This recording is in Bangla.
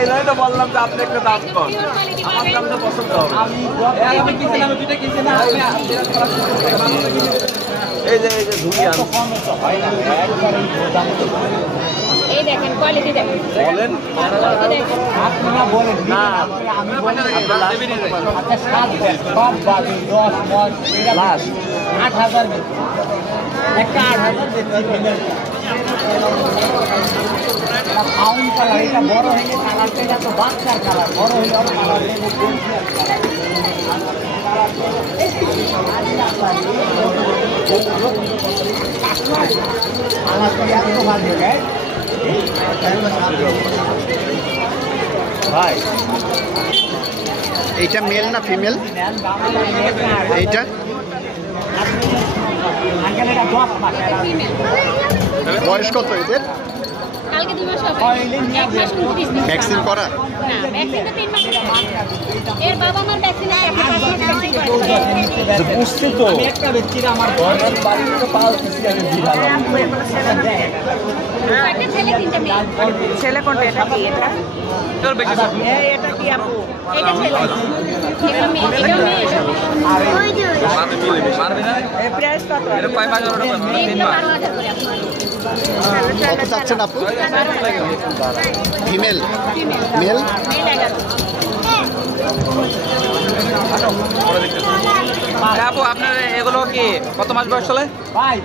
এই জন্যই তো বললাম যে আপনি একটু দাম কম, আমার দাম তো পছন্দ হবে। আমি কিনছিলাম, দুইটা কিনছিলাম। এই যে ধুলি এই দেখেন কোয়ালিটি দেখেন। বলেন আপনারা বলেন না, আমি বলি আচ্ছা 7 দেন সব বাকি 10 লাস্ট 8000 একটা 8000 বেচি ফাউন্ড কালার, এটা বড় হইলে কালারটা এটা তো বাচ্চার কালার, বড় হইলে আরো কালার ভাই এইটা মেল না ফিমেল? এইটা বয়স কত এদের? কালকে 2 মাস হবে। 1 মাস 29 দিন। ভ্যাকসিন করা? না, ভ্যাকসিন তো 3 মাস হবে। এর বাবা মার ভ্যাকসিন আছে, 5 মাস ভ্যাকসিন করেছে। বুঝছি তো আমি একটা ব্যক্তির আমার ঘরের বাড়িতে তো পাওয়া কিছু আমি বিড়াল একটা ছেলে 3টা মেয়ে। ছেলে কোনটা? এটা কি? এটা তোর বেশি এটা কি আপু? এটা ছেলে। এটা মেয়ে, এটা মেয়ে। মারবি না? এই প্রাইস কত? এটা কয় মাস ওটা মেয়েগুলো 12,000 করে আপু। কত চাচ্ছেন আপু? Female male? মেয়ে 11। আপু আপনার এগুলো কি কত মাস বয়স চলে? ভাই